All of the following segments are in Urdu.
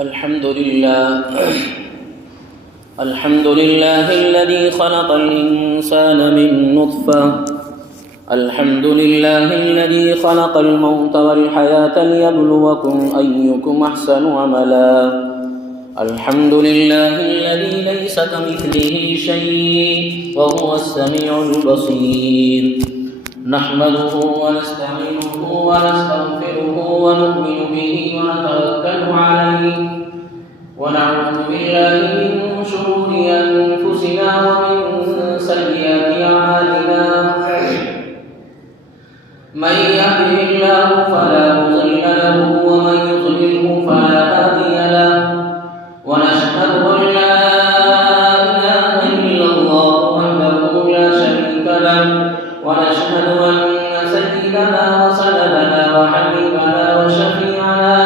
الحمد لله الذي خلق الإنسان من نطفة. الحمد لله الذي خلق الموت والحياة ليبلوكم أيكم أحسن عملا. الحمد لله الذي ليس كمثله شيء وهو السميع البصير. نحمده ونستعينه ونستغفره ونؤمن به ونتوكل عليه ونعوذ بالله من شرور أنفسنا ومن سيئات أعمالنا. من يهده الله فلا مضل له ومن يضلله فلا هادي له. ونشهد أن لا إله إلا الله وحده لا شريك له. ونشهد أن سيدنا وسندنا وحبيبنا وشفيعنا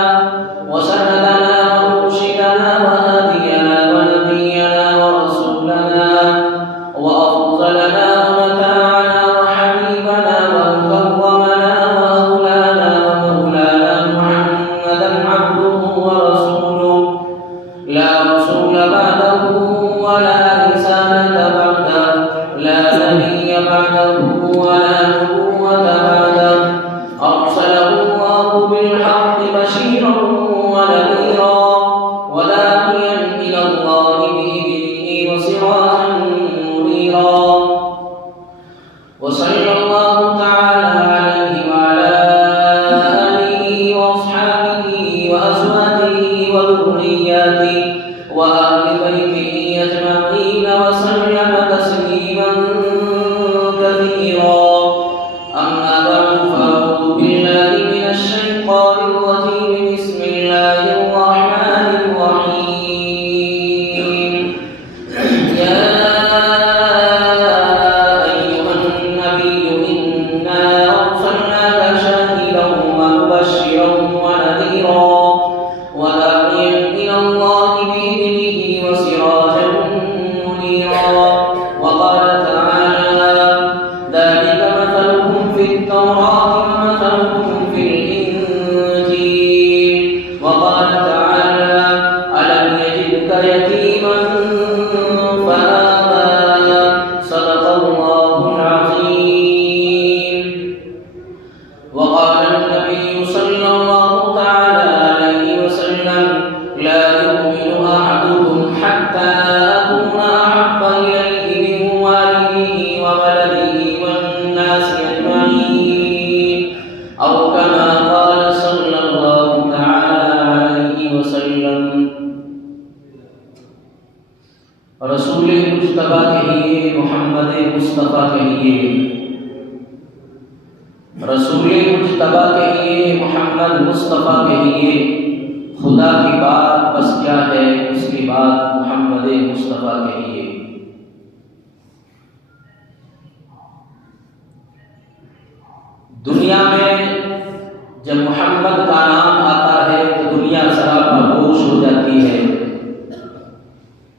وسندنا ومرشدنا وهادينا ونبينا ورسولنا وأفضلنا ومتاعنا وحبيبنا ومكرمنا وأولانا ومولانا محمدا عبده ورسوله لا رسول بعده ولا رسالة بعده لا نبي بعده ولا نبوة بعده. أرسله الله بالحق بشيرا ونذيرا وداعيا إلى الله بإذنه وسراجا منيرا. وصلى الله تعالى عليه وعلى آله وأصحابه وأزواجه وذرياته وأهل بيته أجمعين وسلم تسليما كثيرا. أما بعد فأعوذ بالله من الشيطان الرجيم. بسم الله الرحمن الرحيم. يا أيها النبي إنا أرسلناك شاهدا ومبشرا ونذيرا وداعيا إلى الله بإذنه وسراجا منيرا. وقال تعالى ذلك مثلهم في التوراة ومثلهم في الإنجيل. وقال تعالى ألم يجدك يتيما فآوى. صدق الله العظيم. وقال النبي صلى الله تعالى عليه وسلم لا يؤمن أحدكم حتى أكون أحب إليه من والده وولده والناس أجمعين أو كما قال صلى الله تعالى عليه وسلم. رسول مجتبی کہیے، محمد مصطفیٰ کہیے. رسول مجتبی کہیے، محمد مصطفیٰ کہیے. خدا کی بات بس کیا ہے، اس کی بات محمد مصطفیٰ کہیے. دنیا میں جب محمد کا نام آتا ہے تو دنیا سراپا گوش ہو جاتی ہے.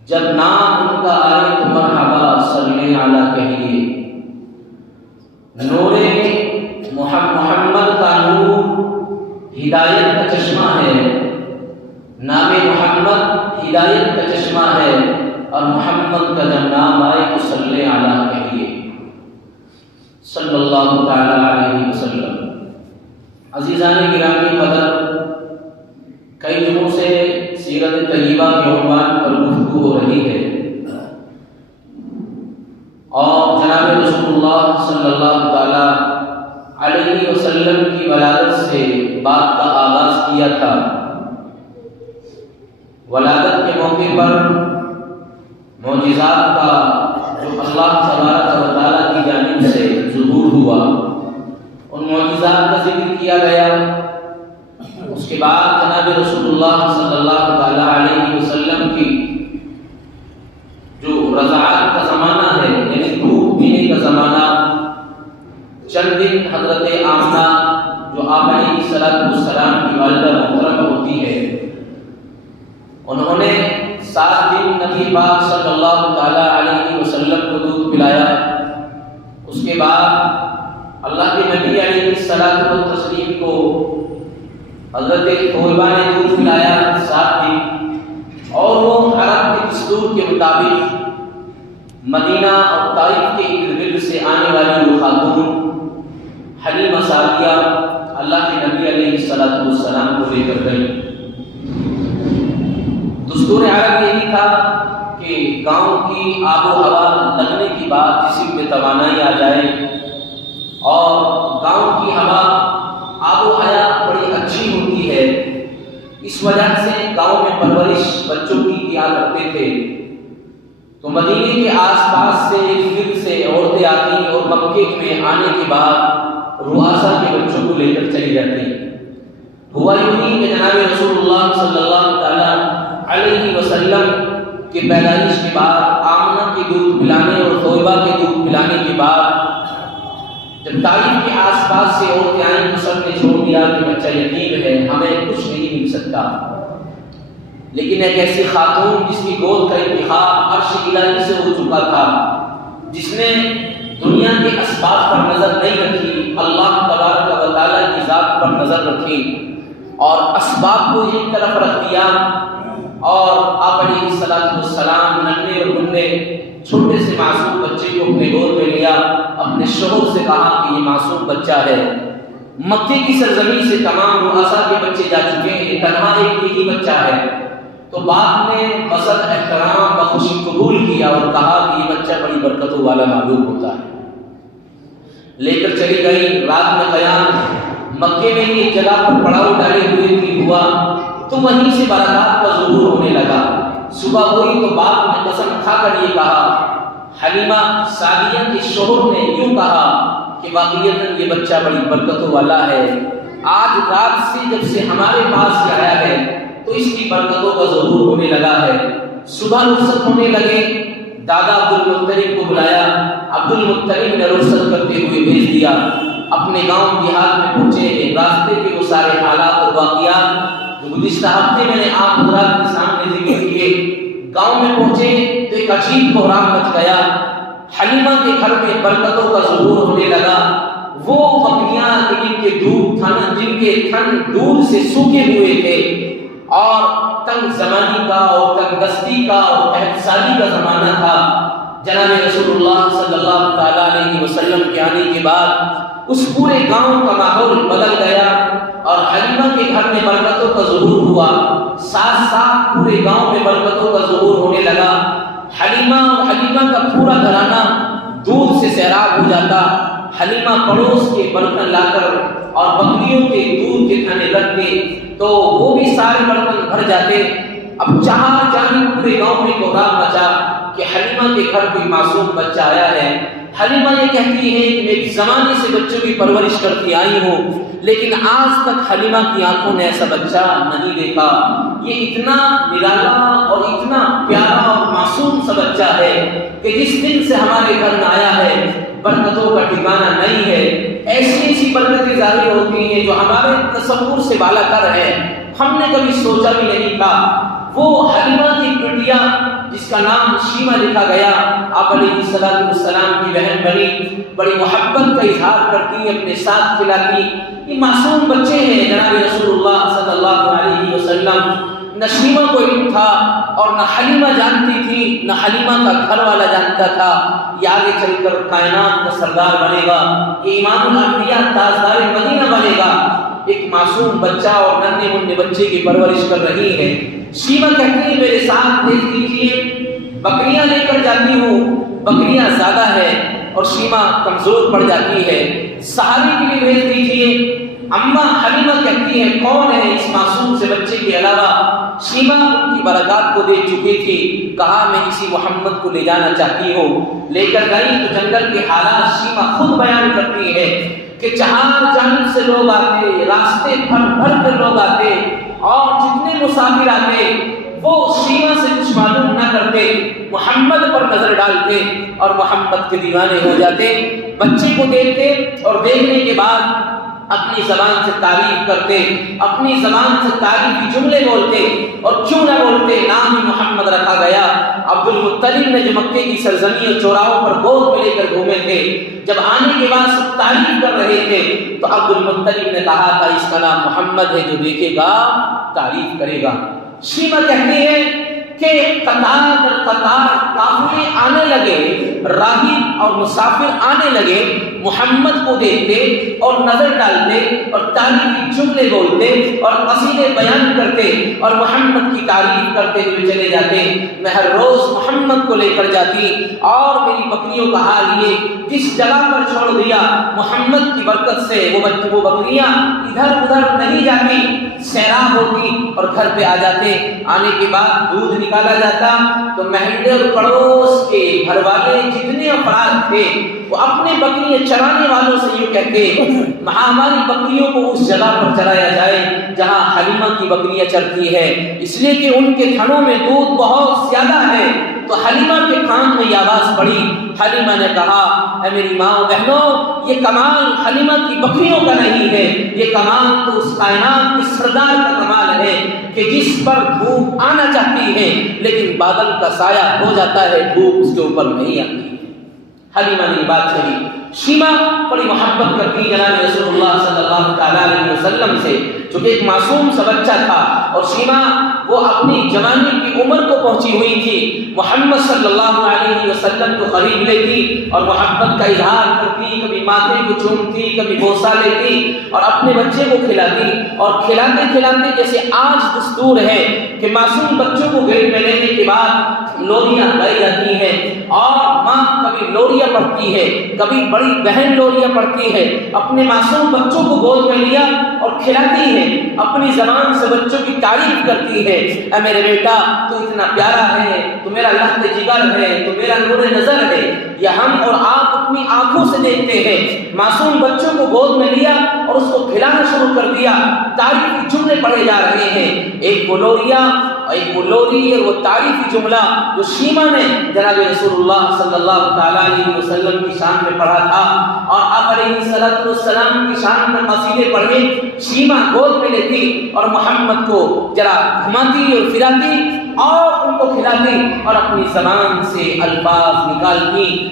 جب نام ان کا آئے تو مرحبا صلی علی کہیے. نور محمد کا نور ہدایت کا چشمہ ہے. نام محمد ہدایت کا چشمہ ہے اور محمد کا جب نام آئے تو صلی علی کہیے صلی اللہ تعالی علیہ وسلم. عزیزان گرامی قدر، کئی دنوں سے سیرت طیبہ کے عنوان پر گفتگو ہو رہی ہے اور جناب رسول اللہ صلی اللہ تعالی علیہ وسلم کی ولادت سے بات کا آغاز کیا تھا. ولادت کے موقع پر معجزات کا جو اللہ تبارک و تعالیٰ کی جانب سے ظہور ہوا، ان معجزات کا ذکر کیا گیا. اس کے بعد جناب رسول اللہ صلی اللہ تعالی علیہ وسلم کی جو رضاعت کا زمانہ ہے، یعنی دودھ پینے کا زمانہ، چند دن حضرت آمنہ جو آپ علیہ السلام کی والدہ محترمہ ہوتی ہے، انہوں نے 7 دن نبی پاک صلی اللہ تعالی علیہ وسلم کو دودھ پلایا. اس کے بعد اللہ کے نبی علیہ السلام کو حضرت طیبہ نے دودھ پلایا 7 دن. دستور کے مطابق مدینہ اور طائف کے ارد گرد سے آنے والی وہ خاتون حلیمہ سعدیہ اللہ کے نبی علیہ السلام کو لے کر گئی۔ دستور عرب یہی تھا کہ گاؤں کی آب و ہوا لگنے کے بعد جسم میں توانائی آ جائے، اور گاؤں کی ہوا آب و حیات بڑی اچھی ہوتی ہے، اس وجہ سے گاؤں میں پرورش بچوں کی کیا کرتے تھے۔ تو مدینے کے آس پاس سے ارد سے عورتیں آتی اور مکے میں آنے کے بعد رؤسا کے بچوں کو لے کر چلی جاتی۔ ہوا یوں ہی کہ جناب رسول اللہ صلی اللہ علیہ وسلم کے پیدائش کے بعد آمنہ کے دودھ پلانے اور طیبہ کے دودھ پلانے کے بعد جب طائف کے آس پاس سے عورتیں آئیں تو سب نے چھوڑ دیا کہ بچہ یتیم ہے، ہمیں کچھ نہیں مل سکتا۔ لیکن ایک ایسی خاتون جس کی گود کا انتخاب عرش الہی سے ہو چکا تھا، جس نے دنیا کے اسباب پر نظر نہیں رکھی، اللہ تبارک و تعالیٰ کی ذات پر نظر رکھی اور اسباب کو ایک طرف رکھ دیا، اور آپ علیہ السلام ننھے اور منھے چھوٹے سے معصوم بچے کو اپنے گود میں لیا، اپنے شوہر سے کہا کہ یہ معصوم بچہ ہے۔ مکے کی سرزمین سے تمام رؤسا کے بچے جا چکے ہیں، تنہا ایک ہی بچہ ہے۔ تو باپ نے بصد احترام بخوشی قبول کیا اور کہا کہ یہ بچہ بڑی برکتوں والا معلوم ہوتا ہے۔ لے کر چلی گئی، رات میں قیام مکے میں ہی ایک جگہ پر پڑاؤ ڈالے ہوئے تھی ہوا، تو وہیں سے برکات کا ظہور ہونے لگا۔ صبح ہوئی تو باپ نے قسم کھا کر یہ کہا، حلیمہ سعدیہ کے شوہر نے یوں کہا کہ واقعیتاً یہ بچہ بڑی برکتوں والا ہے، آج رات سے جب سے ہمارے پاس سے آیا ہے تو اس کی برکتوں کا ظہور ہونے لگا ہے۔ صبح رخصت ہونے لگے، دادا عبد المطلب کو بلایا، عبد المطلب نے رخصت کرتے ہوئے بھیج دیا۔ اپنے گاؤں دیہات میں پہنچے، راستے کے وہ سارے حالات اور واقعات جو گزشتہ ہفتے میں نے آپ حضرات کے سامنے ذکر کیے، گاؤں میں پہنچے تو ایک عجیب بحران مچ گیا۔ حلیمہ کے گھر میں برکتوں کا ظہور ہونے لگا۔ وہ بکریاں جن کے تھن دور سے سوکھے ہوئے تھے اور تنگ زمانی کا اور تنگ دستی کا اور قحط سالی کا زمانہ تھا، جناب رسول اللہ صلی اللہ تعالیٰ علیہ وسلم کے آنے کے بعد اس پورے گاؤں کا ماحول بدل گیا اور حلیمہ کے گھر میں برکتوں کا ظہور ہوا۔ ساتھ ساتھ پورے گاؤں میں برکتوں کا ظہور ہونے لگا۔ حلیمہ اور حلیمہ کا پورا گھرانہ دودھ سے سیراب ہو جاتا۔ حلیمہ پڑوس کے برتن لا کر اور بکریوں کے دودھ کے تھنے رکھتے تو وہ بھی سارے برتن بھر جاتے۔ اب چار جانب پورے گاؤں میں کوہرام مچا کہ حلیمہ کے گھر کوئی معصوم بچہ آیا ہے۔ حلیمہ یہ کہتی ہے کہ میں ایک زمانے سے بچوں کی پرورش کرتی آئی ہوں، لیکن آج تک حلیمہ کی آنکھوں نے ایسا بچہ نہیں دیکھا۔ یہ اتنا نرالا اور اتنا پیارا اور معصوم سا بچہ ہے کہ جس دن سے ہمارے گھر میں آیا ہے برکتوں کا ٹھکانہ نہیں ہے۔ ایسی ایسی برکتیں ظاہر ہوتی ہیں جو ہمارے تصور سے بالا تر ہے، ہم نے کبھی سوچا بھی نہیں تھا۔ وہ حلیمہ کی بٹیا جس کا نام شیمہ لکھا گیا، آپ علیہ السلام کی بہن بنی، بڑی محبت کا اظہار کرتی، اپنے ساتھ کھلاتی۔ یہ معصوم بچے ہیں جناب رسول اللہ صلی اللہ علیہ وسلم۔ نہ شیمہ کو علم تھا اور نہ حلیمہ جانتی تھی، نہ حلیمہ کا گھر والا جانتا تھا یہ آگے چل کر کائنات کا سردار بنے گا، یہ امام الانبیاء تاجدار مدینہ بنے گا۔ ایک معصوم بچہ اور ننھے منھے بچے کی پرورش کر رہی ہے۔ شیمہ کہتی ہے میرے ساتھ بھیج دیجیے، بکریاں لے کر جاتی ہوں، بکریاں زیادہ ہے اور شیمہ کمزور پڑ جاتی ہے، سہارے کے لیے بھیج دیجیے۔ اماں حلیمہ کہتی ہے کون ہے اس معصوم سے بچے کے علاوہ؟ شیمہ ان کی برکات کو دیکھ چکی تھی، کہا میں اسی محمد کو لے جانا چاہتی ہوں۔ لے کر گئی تو جنگل کے حالات شیمہ خود بیان کرتی ہے کہ چار جانب سے لوگ آتے، راستے بھر بھر کر لوگ آتے اور جتنے مسافر آتے وہ شیمہ سے کچھ معلوم نہ کرتے، محمد پر نظر ڈالتے اور محمد کے دیوانے ہو جاتے۔ بچے کو دیکھتے اور دیکھنے کے بعد اپنی زبان سے تعریف کرتے، اپنی زبان سے تعریفی جملے بولتے، اور کیوں نہ بولتے، نام ہی محمد رکھا گیا۔ عبد المطلب نے جو مکے کی سرزمین اور چوراہوں پر گود میں لے کر گھومے تھے، جب آنے کے بعد سب تعریف کر رہے تھے تو عبد المطلب نے کہا تھا اس کا نام محمد ہے، جو دیکھے گا تعریف کرے گا۔ شیمہ کہتی ہے کہ قطار در قطار قافلے آنے لگے، راہب اور مسافر آنے لگے، محمد کو دیکھتے اور نظر ڈالتے اور تعریفی جملے بولتے اور قصیدے بیان کرتے اور محمد کی تعریف کرتے ہوئے چلے جاتے۔ میں ہر روز محمد کو لے کر جاتی اور میری بکریوں کا حال یہ، جس جگہ پر چھوڑ دیا محمد کی برکت سے وہ بکریاں ادھر ادھر نہیں جاتی، سیراب ہوتی اور گھر پہ آ جاتے۔ آنے کے بعد دودھ نکالا جاتا تو محلے اور پڑوس کے گھر والے جتنے افراد تھے وہ اپنے بکریاں چرانے والوں سے یوں کہتے ہماری بکریوں کو اس جگہ پر چرایا جائے جہاں حلیمہ کی بکریاں چرتی ہے، اس لیے کہ ان کے تھنوں میں دودھ بہت زیادہ ہے۔ تو حلیمہ کے کان میں یہ آواز پڑی، حلیمہ نے کہا اے میری ماں و بہنوں، یہ کمال حلیمہ کی بکریوں کا نہیں ہے، یہ کمال تو اس کائنات کے سردار کا کمال ہے کہ جس پر دھوپ آنا چاہتی ہے لیکن بادل کا سایہ ہو جاتا ہے، دھوپ اس کے اوپر نہیں آتی۔ حلیمہ نے یہ بات کہی۔ شیما بڑی محبت کرتی جناب رسول اللہ صلی اللہ تعالیٰ علیہ وسلم سے، چونکہ ایک معصوم سا بچہ تھا اور شیما وہ اپنی جوانی کی عمر کو پہنچی ہوئی تھی، محمد صلی اللہ علیہ وسلم کو قریب لیتی اور محبت کا اظہار کرتی، کبھی ماتھے کو چومتی، کبھی بوسہ لیتی اور اپنے بچے کو کھلاتی، اور کھلاتے کھلاتے جیسے آج دستور ہے کہ معصوم بچوں کو گود میں لینے کے بعد لوریاں گائی جاتی ہیں اور ماں کبھی لوریاں پڑھتی ہے، کبھی بڑی بہن لوریاں پڑھتی ہے، اپنے معصوم بچوں کو گود میں لیا اور کھلاتی ہے، اپنی زبان سے بچوں کی تعریف کرتی ہے، اے میرے بیٹا تو اتنا پیارا ہے، تو میرا لخت جگر ہے، تو میرا نور نظر ہے۔ یہ ہم اور آپ اپنی آنکھوں سے دیکھتے ہیں، معصوم بچوں کو گود میں لیا اور اس کو کھلانا شروع کر دیا، تعریفی جملے پڑھے جا رہے ہیں، ایک وہ لوریاں اور ایک وہ لوری اور وہ تعریفی جملہ جو شیما نے جناب رسول اللہ صلی اللہ تعالیٰ علیہ وسلم کی شان میں پڑھا تھا، اور آپ علیہ السلام کی شان میں قصیدے پڑھے شیما گود میں لیتی اور محمد کو ذرا گھماتی اور پھراتی اور ان کو کھلاتی اور اپنی زبان سے الفاظ نکالتی۔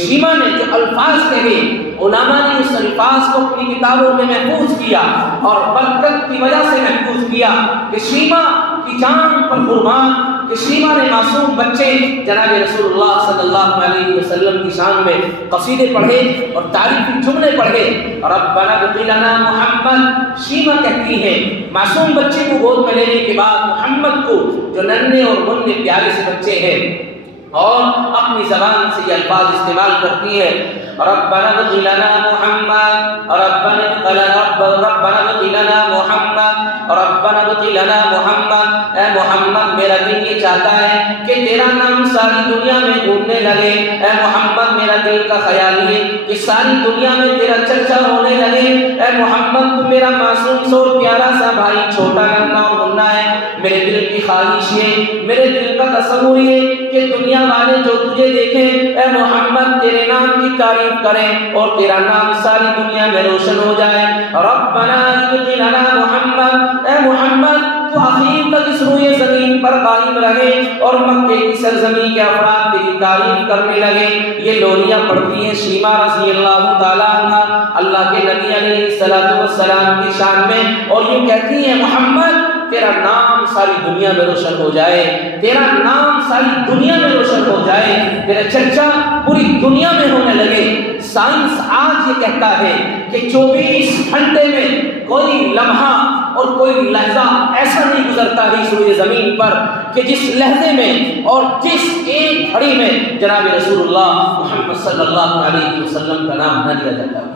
شیما نے جو الفاظ کہے علماء نے اس الفاظ کو اپنی کتابوں میں محفوظ کیا اور برکت کی وجہ سے محفوظ کیا کہ شیما کی جان پر قربان، کہ شیما نے معصوم بچے جناب رسول اللہ صلی اللہ علیہ وسلم کی شان میں قصیدے پڑھے اور تعریفی جملے پڑھے۔ ربنا اغفر لنا محمد، شیما کہتی ہے معصوم بچے کو گود میں لینے کے بعد محمد کو جو ننھے اور مننے پیارے سے بچے ہیں، اور اپنی زبان سے یہ الفاظ استعمال کرتی ہے، ربنا اغفر لنا محمد، ربنا اغفر لنا محمد، ربنا اغفر لنا محمد۔ اے محمد میرا دل یہ چاہتا ہے کہ تیرا نام ساری دنیا میں گھومنے لگے، اے محمد میرا دل کا خیال ہے کہ ساری دنیا میں تیرا چرچا ہونے لگے، اے محمد تو میرا معصوم سو پیارا سا بھائی چھوٹا ننھا اور منا ہے، میرے دل کی خواہش ہے، میرے دل کا تصور ہے کہ دنیا والے جو تجھے دیکھیں اے محمد تیرے نام کی تعریف کریں اور تیرا نام ساری دنیا میں روشن ہو جائے۔ ربنا اغفر لنا محمد، اے محمد تو آخر تک اس روئے زمین پر قائم رہے اور مکے کی سرزمین کے افراد تیری تعریف کرنے لگے۔ یہ لوریاں پڑھتی ہیں شیما رضی اللہ تعالیٰ عنہ اللہ کے نبی علیہ السلام کی شان میں، اور یہ کہتی ہیں محمد تیرا نام ساری دنیا میں روشن ہو جائے، تیرا نام ساری دنیا میں روشن ہو جائے، تیرا چرچا پوری دنیا میں ہونے لگے۔ سائنس آج یہ کہتا ہے کہ 24 گھنٹے میں کوئی لمحہ اور کوئی لحظہ ایسا نہیں گزرتا ہے اس روئے زمین پر کہ جس لحظے میں اور جس ایک گھڑی میں جناب رسول اللہ محمد صلی اللہ علیہ وسلم کا نام نہ لیا جاتا ہے۔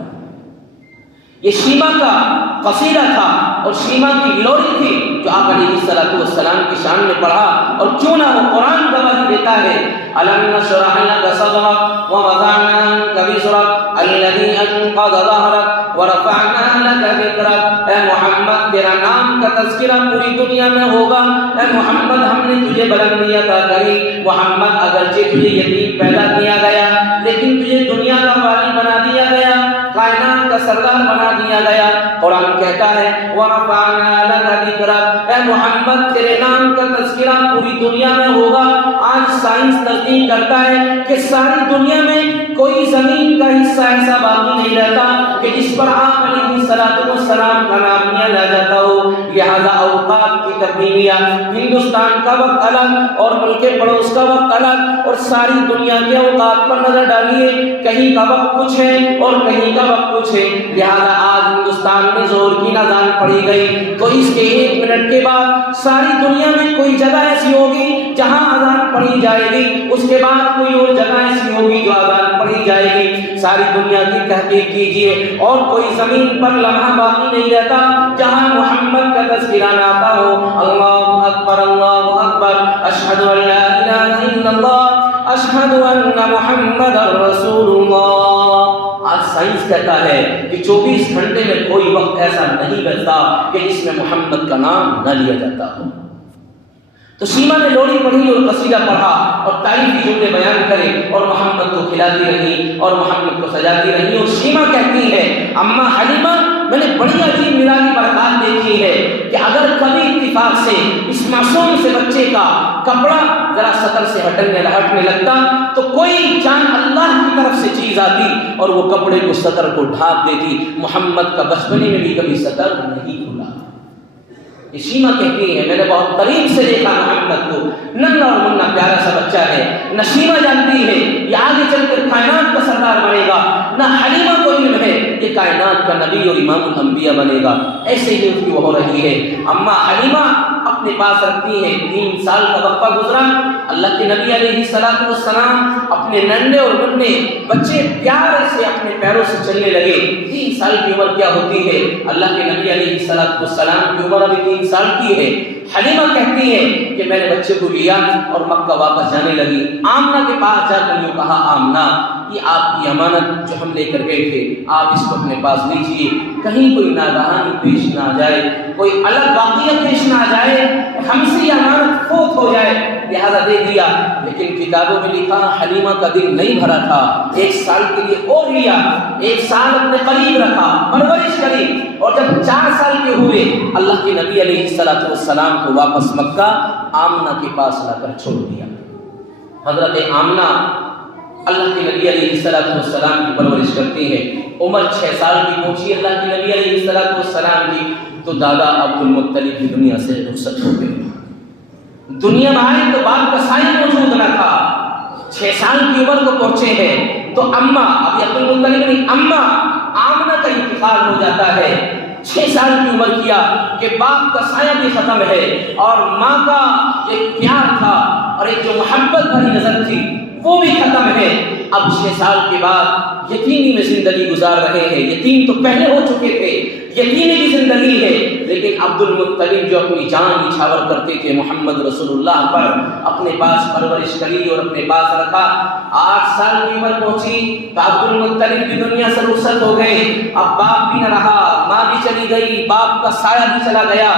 یہ شیما کا قصیدہ تھا اور شیما کی لوری تھی جو آپ علیہ السلام کی شان میں پڑھا، اور کیوں نہ وہ قرآن گواہی دیتا ہے أَلَمْ نَشْرَحْ لَكَ صَدْرَكَ وَوَضَعْنَا عَنكَ وِزْرَكَ الَّذِي أَنقَضَ ظَهْرَكَ وَرَفَعْنَا لَكَ ذِكْرَكَ۔ اے محمد تیرا نام کا تذکرہ پوری دنیا میں ہوگا، اے محمد ہم نے تجھے بلندی عطا کری۔ محمد اگرچہ تجھے یتیم پیدا کیا گیا لیکن تجھے دنیا کا والی بنا دیا گیا، کائنات کا سردار بنا دیا گیا۔ قرآن کہتا ہے وَرَفَعْنَا لَكَ ذِكْرَكَ، اے محمد تیرے نام کا تذکرہ پوری دنیا میں ہوگا۔ آج سائنس تصدیق کرتا ہے کہ ساری دنیا میں کوئی زمین کا حصہ ایسا باقی نہیں رہتا کہ جس پر آپ علیہ السلام کا نام لیا نہ جاتا ہو۔ لہذا اوقات کی تبدیلیاں، ہندوستان کا وقت الگ اور ملک پڑوس کا وقت الگ، اور ساری دنیا کے اوقات پر نظر ڈالیے، کہیں کا وقت کچھ ہے اور کہیں کا وقت کچھ ہے۔ لہذا آج ہندوستان میں زور کی اذان پڑھی گئی تو اس کے 1 منٹ کے بعد ساری دنیا میں کوئی جگہ ایسی ہوگی جہاں اذان پڑھی جائے گی، اس کے بعد کوئی اور جگہ ایسی ہوگی جو اذان پڑھی جائے گی۔ ساری دنیا کی تحقیق کیجئے اور کوئی زمین پر لمحہ باقی نہیں رہتا جہاں محمد کا تذکرہ نہ آتا ہو۔ اللہ اکبر، اللہ اکبر، اشہد ان لا الہ الا اللہ، اشہد ان محمد رسول اللہ۔ آج سائنس کہتا ہے کہ 24 گھنٹے میں کوئی وقت ایسا نہیں بچتا کہ جس میں محمد کا نام نہ لیا جاتا ہو۔ تو سیما نے لوری پڑھی اور قصیدہ پڑھا اور تعریفی جملے بیان کرے اور محمد کو کھلاتی رہی اور محمد کو سجاتی رہی، اور سیما کہتی ہے اماں حلیمہ میں نے بڑی عجیب نرالی برکات دیکھی ہے کہ اگر کبھی اتفاق سے اس معصوم سے بچے کا کپڑا ذرا سطر سے ہٹنے لگتا تو کوئی جان اللہ کی طرف سے چیز آتی اور وہ کپڑے کو سطر کو ڈھانپ دیتی۔ محمد کا بچپنے میں بھی کبھی سطر نہیں کھلا۔ یہ سیما کہتی ہے میں نے بہت قریب سے دیکھا محمد کو، ننھا اور منا پیارا سا بچہ ہے، نہ سیما جانتی ہے یہ آگے چل کر کائنات کا سردار بنے گا، نہ حلیمہ کو علم ہے یہ کائنات کا نبی اور امام الانبیاء بنے گا۔ ایسے ہی اس کی وہ ہو رہی ہے۔ اماں حلیمہ اپنے پاس رکھتی ہیں، 3 سال کا وقفہ گزرا، اللہ کے نبی علیہ السلام اپنے ننھے اور مننے بچے پیارے سے اپنے پیروں سے چلنے لگے۔ 3 سال کی عمر کیا ہوتی ہے؟ اللہ کے نبی علیہ السلام کی عمر ابھی 3 سال کی ہے۔ حلیمہ کہتی ہے کہ میں نے بچے کو لیا اور مکہ واپس جانے لگی۔ آمنہ کے پاس جا کر یوں کہا آمنہ یہ آپ کی امانت جو ہم لے کر گئے تھے آپ اس کو اپنے پاس لیجیے، کہیں کوئی ناگہانی پیش نہ آ جائے، کوئی الگ واقعہ پیش نہ آ جائے، ہم سے یہ امانت فوت ہو جائے، لہذا دے دیا۔ لیکن کتابوں میں لکھا حلیمہ کا دل نہیں بھرا تھا، 1 سال کے لیے اور لیا، 1 سال اپنے قریب رکھا، پرورش کری، اور جب 4 سال کے ہوئے اللہ کے نبی علیہ السلام کو واپس مکہ آمنہ کے پاس لا کر چھوڑ دیا۔ حضرت آمنہ اللہ کے نبی علیہ السلام کی پرورش کرتی ہے۔ عمر 6 سال کی پہنچی اللہ کے نبی علیہ السلام کی تو دادا عبد المطلب کی دنیا سے رخصت ہو گئے۔ دنیا میں آئے تو باپ کا سایہ موجود نہ تھا، 6 سال کی عمر کو پہنچے ہیں تو اماں ابھی عبد المطلب نہیں اماں آمنہ کا انتقال ہو جاتا ہے۔ 6 سال کی عمر کیا کہ باپ کا سایہ بھی ختم ہے اور ماں کا ایک پیار تھا اور ایک جو محبت بھری نظر تھی وہ بھی ختم ہے۔ اب 6 سال کے بعد یتیمی میں زندگی گزار رہے ہیں۔ یتیم تو پہلے ہو چکے تھے، یتیمی کی زندگی ہے، لیکن عبد المطلب جو اپنی جان نچھاور کرتے تھے محمد رسول اللہ پر، اپنے پاس پرورش کری اور اپنے پاس رکھا۔ 8 سال کی عمر پہنچی تو عبد المطلب بھی دنیا سے رخصت ہو گئے۔ اب باپ بھی نہ رہا، ماں بھی چلی گئی، باپ کا سایہ بھی چلا گیا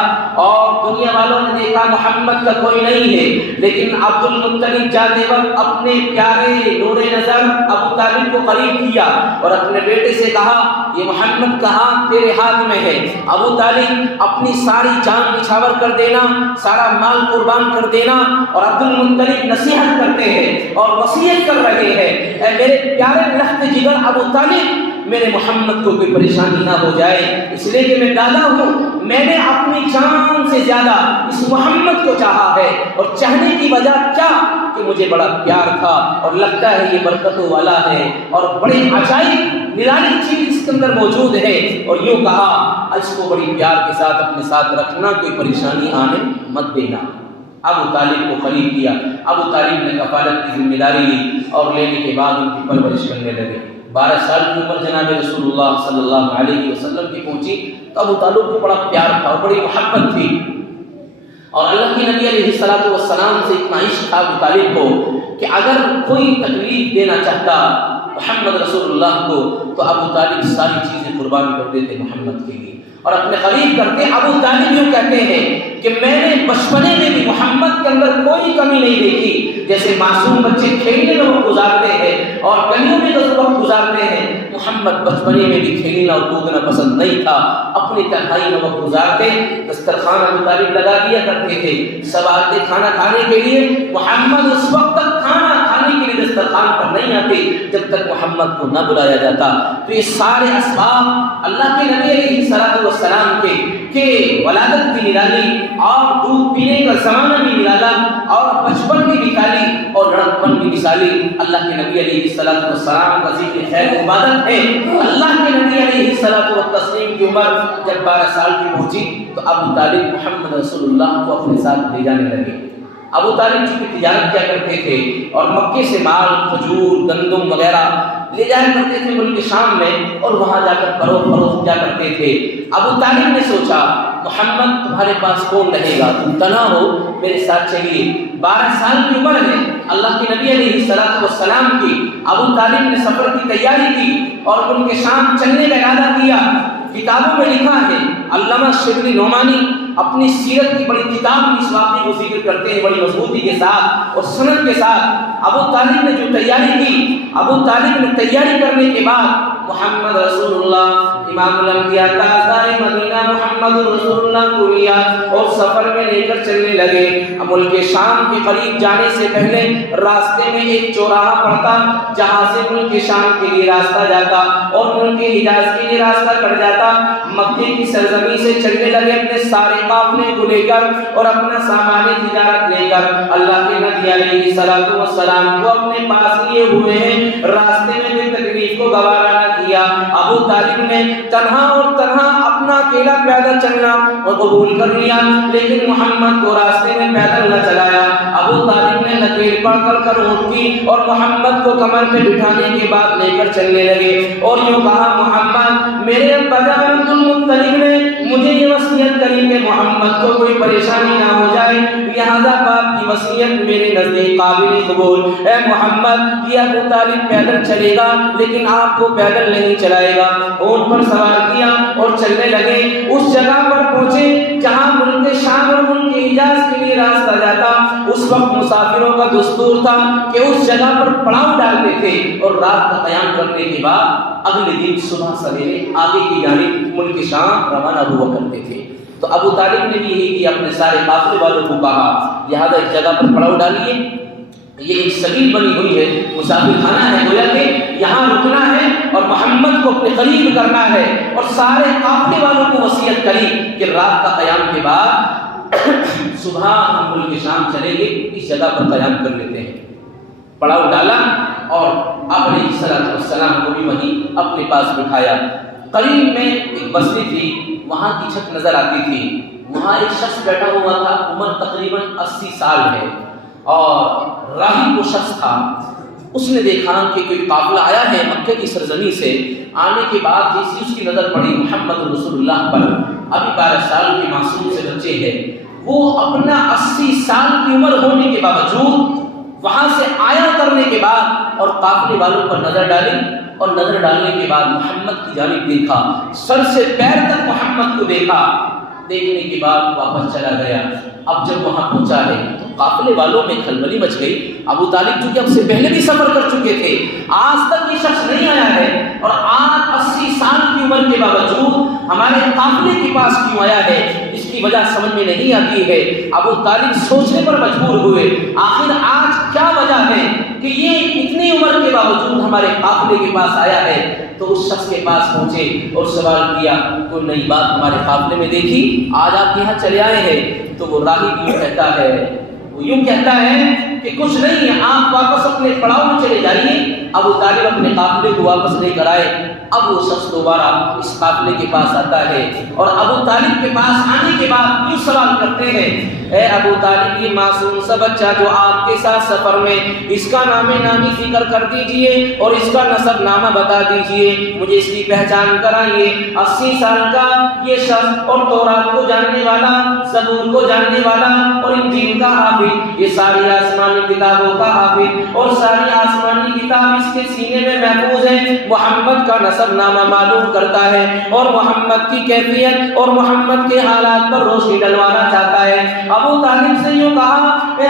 اور دنیا والوں نے دیکھا محمد کا کوئی نہیں ہے، لیکن عبد المطلب جاتے وقت اپنے پیارے نور نظر ابو طالب کو قریب کیا اور اپنے بیٹے سے کہا یہ محمد کا ہاتھ تیرے ہاتھ میں ہے، ابو طالب اپنی ساری جان نچھاور کر دینا، سارا مال قربان کر دینا۔ اور عبد المطلب نصیحت کرتے ہیں اور وصیت کر رہے ہیں اے میرے پیارے لخت جگر ابو طالب میرے محمد کو کوئی پریشانی نہ ہو جائے، اس لیے کہ میں دادا ہوں، میں نے اپنی جان سے زیادہ اس محمد کو چاہا ہے، اور چاہنے کی وجہ کیا کہ مجھے بڑا پیار تھا اور لگتا ہے یہ برکتوں والا ہے اور بڑے عجائب نرالی چیز اس کے اندر موجود ہے، اور یوں کہا اس کو بڑی پیار کے ساتھ اپنے ساتھ رکھنا، کوئی پریشانی آنے مت دینا۔ ابو طالب کو قریب کیا، ابو طالب نے کفالت کی ذمہ داری لی اور لینے کے بعد ان کی پرورش کرنے لگے۔ 12 سال کی عمر جناب رسول اللہ صلی اللہ علیہ وسلم کی پہنچی تو ابو طالب کو بڑا پیار تھا اور بڑی محبت تھی، اور اللہ کے نبی علیہ السلام سے اتنا عشق تھا ابو طالب کو کہ اگر کوئی تکلیف دینا چاہتا محمد رسول اللہ کو تو ابو طالب ساری چیزیں قربان کر دیتے محمد کے لیے اور اپنے قریب کرتے۔ ابو طالب یوں کہتے ہیں کہ میں نے بچپنے میں بھی محمد کے اندر کوئی کمی نہیں دیکھی. جیسے معصوم بچے کھیلنے میں وقت گزارتے ہیں اور گلیوں میں وقت گزارتے ہیں، محمد بچپنے میں بھی کھیلنا اور کودنا پسند نہیں تھا، اپنی تنہائی میں وقت گزارتے. دسترخوان ابو طالب لگا دیا کرتے تھے، سب آتے کھانا کھانے کے لیے. محمد اس وقت تک کھانا کھانے کے لیے دسترخوان پر نہیں آتے جب تک محمد کو نہ بلایا جاتا. تو یہ سارے اسباب اللہ کے نبی علیہ الصلوۃ والسلام کے کہ ولادت بھی نرالی اور دودھ پینے کا زمانہ بھی نرالا اور بچپن بھی مثالی اور لڑکپن بھی مثالی. اللہ کے نبی علیہ الصلوۃ والسلام کا ذکر خیر عبادت ہے. اللہ کے نبی علیہ الصلوۃ والتسلیم کی عمر جب 12 سال کی پہنچی تو ابو طالب محمد رسول اللہ کو اپنے ساتھ لے جانے لگے. ابو طالب چونکہ تجارت کیا کرتے تھے اور مکے سے مال کھجور گندم وغیرہ لے جایا کرتے تھے ملک شام میں اور وہاں جا کر فروخت کیا کرتے تھے. ابو طالب نے سوچا محمد تمہارے پاس کون رہے گا، تم تنہا ہو، میرے ساتھ چلیے. 12 سال کی عمر ہے اللہ کے نبی علیہ الصلوۃ والسلام کی. ابو طالب نے سفر کی تیاری کی اور ملک شام چلنے کا ارادہ کیا. کتابوں میں لکھا ہے، علامہ شبلی نعمانی اپنی سیرت کی بڑی کتاب میں اس واقعے کو ذکر کرتے ہیں بڑی مضبوطی کے ساتھ اور سند کے ساتھ. ابو طالب نے جو تیاری کی، ابو طالب نے تیاری کرنے کے بعد محمد رسول اللہ امام الانبیاء تاجدار مدینہ محمد رسول اللہ کو لیا اور سفر میں لے کر چلنے لگے. ملک شام کے قریب جانے سے پہلے راستے میں ایک چوراہا پڑتا جہاں سے ملک شام کے لیے راستہ جاتا اور ملک حجاز کے لیے راستہ کٹ جاتا. مکے کی سرزمین سے چلنے لگے اپنے سارے قافلے کو لے کر اور اپنا سامان تجارت لے کر. اللہ کے نبی علیہ الصلوۃ والسلام کو اپنے پاس لیے ہوئے ہیں، راستے میں کوئی تکلیف کو گوارا نہ کیا. ابو طالب نے تنہا اپنا اکیلا پیدل چلنا اور قبول کر لیا، لیکن محمد کو راستے میں پیدل نہ چلایا. ابو طالب نے نکیل پکڑ کر اونٹ کی اور محمد کو کمر پہ بٹھانے کے بعد لے کر چلنے لگے اور یوں کہا محمد میرے ابا جان عبد المطلب نے مجھے یہ وصیت کری کہ محمد کو کوئی پریشانی نہ ہو جائے، لہذا باپ کی وصیت میرے نزدیک قابل قبول. اے محمد یہ ابو طالب پیدل چلے گا لیکن آپ کو پیدل نہیں چلائے گا. اونٹ پر سوار کیا اور چلنے لگے. اس جگہ پر پہنچے جہاں ملک شام اور ملک حجاز کے لیے راستہ جاتا. اس وقت مسافروں کا دستور تھا کہ اس جگہ پر پڑاؤ ڈالتے تھے اور رات کا قیام کرنے کے بعد اگلے دن صبح سویرے آگے کی جانب ملک شام روانہ ہوا کرتے تھے. تو ابو طالب نے بھی یہی کیا، اپنے سارے قافلے والوں کو کہا لہذا اس جگہ پر پڑاؤ ڈالیے. یہ ایک سبیل بنی ہوئی ہے، مسافر خانہ ہے، گویا کہ یہاں رکنا ہے اور محمد کو اپنے قریب کرنا ہے. اور سارے قافلے والوں کو وصیت کری کہ رات کا قیام کے بعد صبح ہم ملک شام چلیں گے، اس جگہ پر قیام کر لیتے ہیں. پڑاؤ ڈالا اور آپ علیہ الصلوۃ والسلام کو بھی وہیں اپنے پاس بٹھایا. قریب میں ایک بستی تھی، وہاں کی چھت نظر آتی تھی. وہاں ایک شخص بیٹھا ہوا تھا، عمر تقریباً 80 سال ہے اور راہب وہ شخص تھا. اس نے دیکھا کہ کوئی قافلہ آیا ہے مکے کی سرزمین سے. آنے کے بعد جیسی اس کی نظر پڑی محمد رسول اللہ پر، ابھی 12 سال کے معصوم سے بچے ہیں، وہ اپنا 80 سال کی عمر ہونے کے باوجود وہاں سے آیا کرنے کے بعد اور قافلے والوں پر نظر ڈالی اور نظر ڈالنے کے بعد محمد کی جانب دیکھا، سر سے پیر تک محمد کو دیکھا. دیکھنے کے بعد واپس چلا گیا. اب جب وہاں پہنچا ہے تو قافلے والوں میں کھلبلی مچ گئی. ابو طالب چونکہ اب سے پہلے بھی سفر کر چکے تھے، آج تک یہ شخص نہیں آیا ہے اور آج 80 سال کی عمر کے باوجود ہمارے قافلے کے پاس کیوں آیا ہے، اس کی وجہ سمجھ میں نہیں آتی ہے. ابو طالب سوچنے پر مجبور ہوئے آخر آج کیا وجہ ہے کہ یہ اتنی عمر کے باوجود ہمارے قافلے کے پاس آیا ہے. تو اس شخص کے پاس پہنچے اور سوال کیا کوئی نئی بات ہمارے قافلے میں دیکھی، آج آپ یہاں چلے آئے ہیں. تو وہ راہب یوں کہتا ہے کہ کچھ نہیں ہے، آپ واپس اپنے پڑاؤ میں چلے جائیے. ابو طالب اپنے قافلے کو واپس لے کر آئے. اب وہ شخص دوبارہ اس قافلے کے پاس آتا ہے اور ابو طالب کے پاس آنے کے بعد یوں سوال کرتے ہیں اے ابو طالب یہ معصوم سا بچہ جو آپ کے ساتھ سفر میں، اس کا نام نامی ذکر کر دیجئے اور اس کا نسب نامہ بتا دیجئے، مجھے اس کی پہچان کرائیے. 80 سال کا یہ شخص اور تورات کو جاننے والا، زبور کو جاننے والا اور انجیل کا حافظ، یہ ساری آسمانی کتابوں کا حافظ اور ساری آسمانی کتاب اس کے سینے میں محفوظ ہے. محمد کا نسب نامہ معلوم کرتا ہے اور محمد کی کیفیت اور محمد کے حالات پر روشنی ڈلوانا چاہتا ہے. ابو طالب سے یوں کہا اے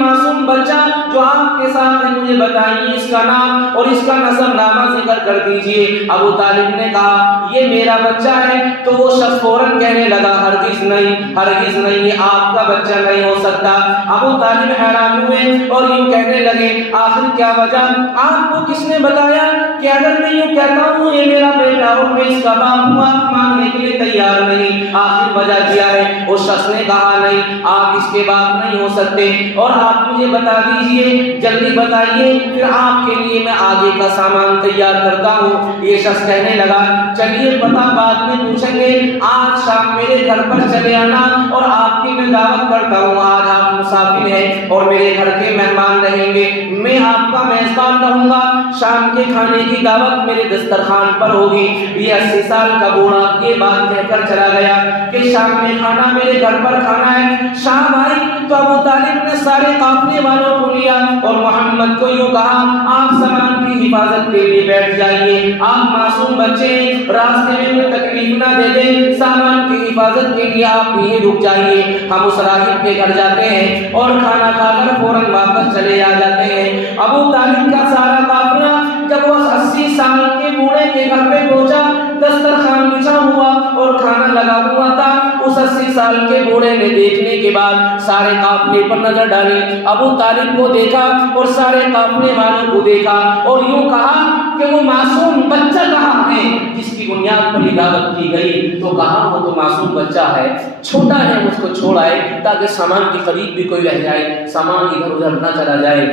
معصوم بچہ جو آپ کے ساتھ ہے مجھے بتائیے اس کا نام اور اس کا نسب نامہ ذکر کر دیجئے۔ ابو طالب نے کہا یہ میرا بچہ ہے، تو وہ شخص فوراً کہنے لگا ہرگز نہیں، ہرگز نہیں، یہ آپ کا بچہ نہیں ہو سکتا۔ ابو طالب حیران ہوئے اور یوں کہنے لگے آخر کیا وجہ؟ آپ کو کس نے بتایا کہ اگر میں یوں کہتا ہوں یہ میرا بیٹا اور میں اس کا باپ ہوں آپ ماننے کے لیے تیار نہیں؟ آخر وجہ کیا ہے؟ اس شخص نے کہا نہیں، آپ اس کے باپ نہیں ہو سکتے اور آپ مجھے بتا دیجئے، جلدی بتائیے، پھر آپ کے لیے میں آگے کا سامان تیار کرتا ہوں۔ یہ شخص کہنے لگا چلیے پتہ بعد میں پوچھیں گے، آج شام میرے گھر پر چلے آنا اور آپ کی میں دعوت کرتا ہوں۔ آج آپ مسافر ہیں اور میرے گھر کے مہمان رہیں گے، میں آپ کا میزبان رہوں گا، شام کے کھانے کی دعوت میرے دسترخوان پر ہوگی۔ یہ 80 سال کا بوڑھا یہ بات کہہ کر چلا گیا کہ شام میں کھانا میرے گھر پر کھانا ہے۔ شام آئی تو ابو طالب نے سارے قافلے والوں کو لیا اور محمد کو یوں کہا آپ سامان کی حفاظت کے لیے بیٹھ جائیے، آپ معصوم بچے راستے میں کوئی تکلیف نہ دے دیں، سامان کی حفاظت کے لیے آپ یہیں رک جائیے۔ ہم اس راہب کے گھر جاتے ہیں اور کھانا کھا کر فوراً واپس چلے آ جاتے ہیں۔ ابو طالب کا سارا قافلہ جب وہ 80 سال کے بوڑھے کے گھر پہ پہنچا، دسترخوان بچھا ہوا اور کھانا لگا ہوا تھا، اس 80 سال کے بوڑھے نے دیکھنے کے بعد سارے قافلے پر نظر ڈالی، ابو طالب کو دیکھا اور سارے قافلے والوں کو دیکھا اور یوں کہا کہ وہ معصوم بچہ کہاں ہے جس کی بنیاد پر یہ دعوت کی گئی؟ تو کہا وہ تو معصوم بچہ ہے، چھوٹا ہے، اس کو چھوڑ آئے تاکہ سامان کے قریب بھی کوئی رہ جائے، سامان ادھر ادھر نہ چلا جائے۔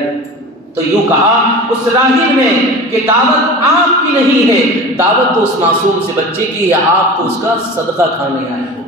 تو یوں کہا اس راہب نے کہ دعوت آپ کی نہیں ہے، دعوت تو اس معصوم سے بچے کی ہے، آپ تو اس کا صدقہ کھانے آئے ہو،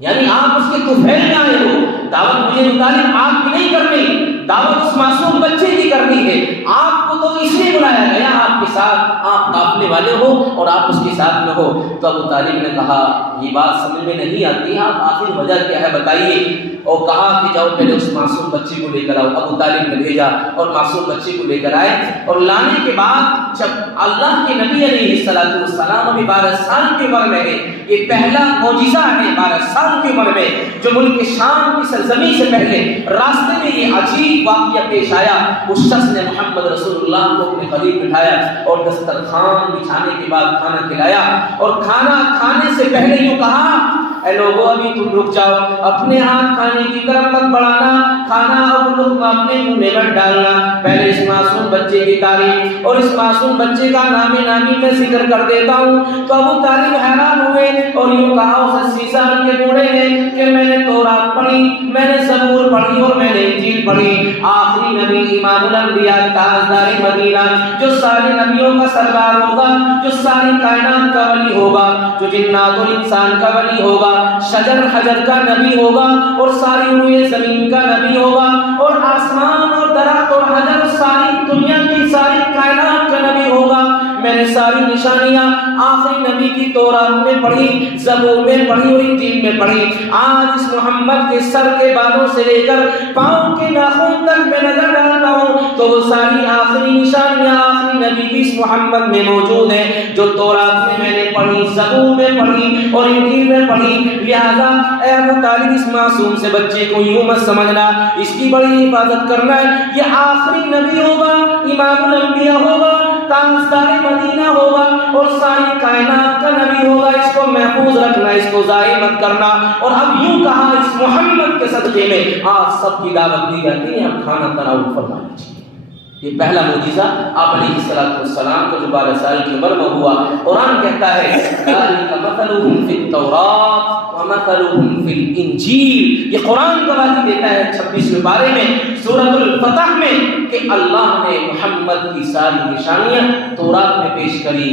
یعنی آپ اس کے طفیل میں آئے ہو، دعوت مجھے مطالب آپ کی نہیں کرنی، دعوت اس معصوم بچے کی کرنی ہے، آپ کو تو اس لیے بلایا گیا، آپ کے ساتھ آپ قافلے والے ہو اور آپ اس کے ساتھ میں ہو۔ تو ابو طالب نے کہا یہ بات سمجھ میں نہیں آتی، آپ آخر وجہ کیا ہے بتائیے؟ اور کہا کہ جاؤ پہلے اس معصوم بچے کو لے کر آؤ۔ ابو طالب نے بھیجا اور معصوم بچے کو لے کر آئے اور لانے کے بعد جب اللہ کے نبی علیہ السلام ابھی 12 سال کی عمر میں ہے، یہ پہلا معجزہ ہے 12 سال کی عمر میں جو ملک شام کی سرزمین سے پہلے راستے میں یہ عجیب واقعہ پیش آیا۔ اس شخص نے محمد رسول اللہ کو اپنے قریب بٹھایا اور دسترخوان بچھانے کے بعد کھانا کھلایا اور کھانا کھانے سے پہلے یوں کہا اے لوگوں ابھی تم رک جاؤ، اپنے ہاتھ کھانے کی طرف مت بڑھانا، کھانا اور لقمہ اپنے منہ میں مت ڈالنا، پہلے اس معصوم بچے کی تعریف اور اس معصوم بچے کا نام نامی میں ذکر کر دیتا ہوں۔ تو ابو طالب حیران ہوئے اور یوں کہا اس 80 سال کے بوڑھے نے کہ میں نے تورات پڑھی، میں نے زبور پڑھی اور میں نے انجیل پڑھی، آخری نبی امام الانبیاء تاجدار مدینہ جو سارے نبیوں کا سردار ہوگا، جو ساری کائنات کا ولی ہوگا، جو جنات اور انسان کا ولی ہوگا، شجر حجر کا نبی ہوگا اور ساری روئے زمین کا نبی ہوگا اور آسمان اور درخت اور حجر ساری دنیا کی ساری کائنات کا نبی ہوگا۔ میں نے ساری نشانیاں آخری نبی کی تورات میں پڑھی، زبور میں پڑھی اور انجیل میں پڑھی۔ آج اس محمد کے سر کے بالوں سے لے کر پاؤں کے ناخن تک میں نظر ڈالتا ہوں تو وہ ساری آخری نشانیاں آخری نبی کی اس محمد میں موجود ہیں جو تورات میں نے پڑھی، زبور میں پڑھی اور انجیل میں پڑھی۔ لہذا اے ابو طالب اس معصوم سے بچے کو یوں مت سمجھنا، اس کی بڑی حفاظت کرنا ہے، یہ آخری نبی ہوگا، امام الانبیاء ہوگا، تاجدار مدینہ ہوگا اور ساری کائنات کا نبی ہوگا، اس کو محفوظ رکھنا، اس کو ضائع مت کرنا۔ اور اب یوں کہا اس محمد کے صدقے میں آج سب کی دعوت دی جاتی ہے، اب کھانا تناول فرما لیجیے۔ یہ پہلا معجزہ آپ علیہ السلام کو جو 12 سال کی عمر میں ہوا۔ قرآن کہتا ہے ذَلِكَ مَثَلُهُمْ فِي التَّوْرَاةِ وَمَثَلُهُمْ فِي الْإِنْجِيلِ۔ یہ قرآن گواہی دیتا ہے 26ویں پارے میں سورۃ الفتح میں کہ اللہ نے محمد کی ساری نشانیاں تورات میں پیش کری،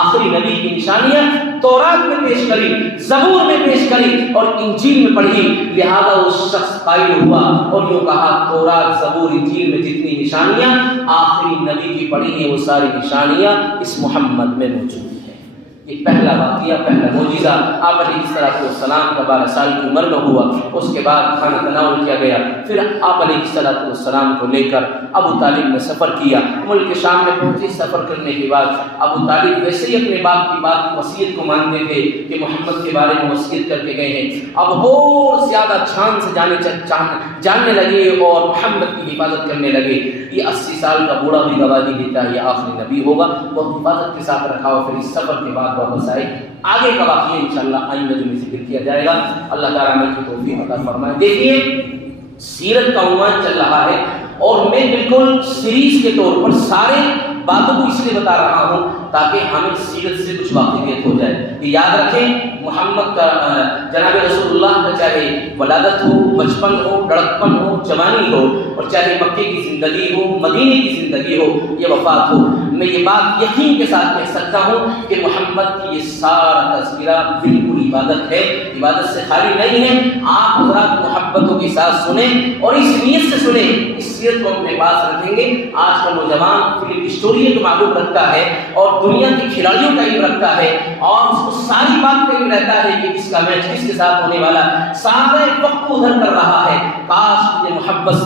آخری نبی کی نشانیاں تورات میں پیش کری، زبور میں پیش کری اور انجیل میں پڑھی۔ لہذا وہ شخص قائل ہوا اور یوں کہا تورات زبور انجیل میں جتنی نشانیاں آخری نبی کی پڑھی ہیں وہ ساری نشانیاں اس محمد میں موجود ہیں۔ ایک پہلا واقعہ، پہلا معجزہ آپ علیہ السلام کا 12 سال کی عمر میں ہوا۔ اس کے بعد کھانا تناول کیا گیا، پھر آپ علیہ السلام کو لے کر ابو طالب نے سفر کیا، ملک شام میں پہنچے۔ سفر کرنے کے بعد ابو طالب ویسے ہی اپنے باپ کی بات وصیت کو مانتے تھے کہ محمد کے بارے میں وصیت کر کے گئے ہیں، اب اور زیادہ چھان سے جاننے لگے اور محمد کی حفاظت کرنے لگے۔ یہ 80 سال کا بوڑھا بھی گواہی دیتا ہے یہ آخری نبی ہوگا، بہت حفاظت کے ساتھ رکھا ہوا۔ پھر اس سفر کے بعد واپس آئے۔ آگے کا واقعہ انشاءاللہ آئندہ میں ذکر کیا جائے گا۔ اللہ تعالیٰ عمل کی توفیق عطا فرمائے۔ دیکھیے سیرت کا عنوان چل رہا ہے اور میں بالکل سیریز کے طور پر سارے باتوں کو اس لیے بتا رہا ہوں تاکہ ہمیں سیرت سے کچھ واقفیت ہو جائے۔ یہ یاد رکھیں محمد کا جناب رسول اللہ کا چاہے ولادت ہو، بچپن ہو، لڑکپن ہو، جوانی ہو، اور چاہے مکے کی زندگی ہو، مدینے کی زندگی ہو، یہ وفات ہو، میں یہ بات یقین کے ساتھ کہہ سکتا ہوں کہ محمد کی یہ سارا تذکرہ بالکل عبادت ہے، عبادت سے خالی نہیں ہے۔ آپ حضرات محبتوں کے ساتھ سنیں اور اس نیت سے سنیں، اس سیرت کو اپنے پاس رکھیں گے۔ آج کا نوجوان فلم اسٹوری کو معلوم رکھتا ہے اور دنیا کے کھلاڑیوں کا علم رکھتا ہے اور اس کو ساری بات کا علم رہتا ہے کہ اس کا میچ کس کے ساتھ ہونے والا، سارے وقت کو ادھر کر رہا ہے۔ کاش مجھے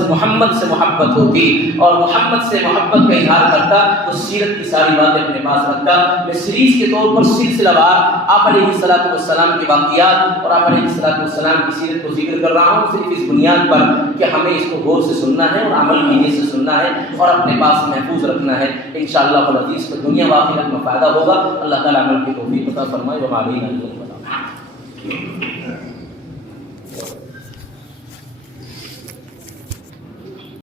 محمد سے محبت ہوتی اور محمد سے محبت کا اظہار کرتا تو سیرت کی ساری باتیں اپنے پاس رکھتا۔ میں سیریز کے طور پر سلسلہ وار آپ علیہ السلام کے واقعات اور آپ علیہ السلام کی سیرت کو ذکر کر رہا ہوں، صرف اس بنیاد پر کہ ہمیں اس کو غور سے سننا ہے اور عمل کینے سے سننا ہے اور اپنے پاس محفوظ رکھنا ہے۔ انشاءاللہ العزیز کو دنیا و آخرت میں فائدہ ہوگا۔ اللہ تعالیٰ عمل کی توفیق عطا فرمائے۔ وما علینا الا البلاغ۔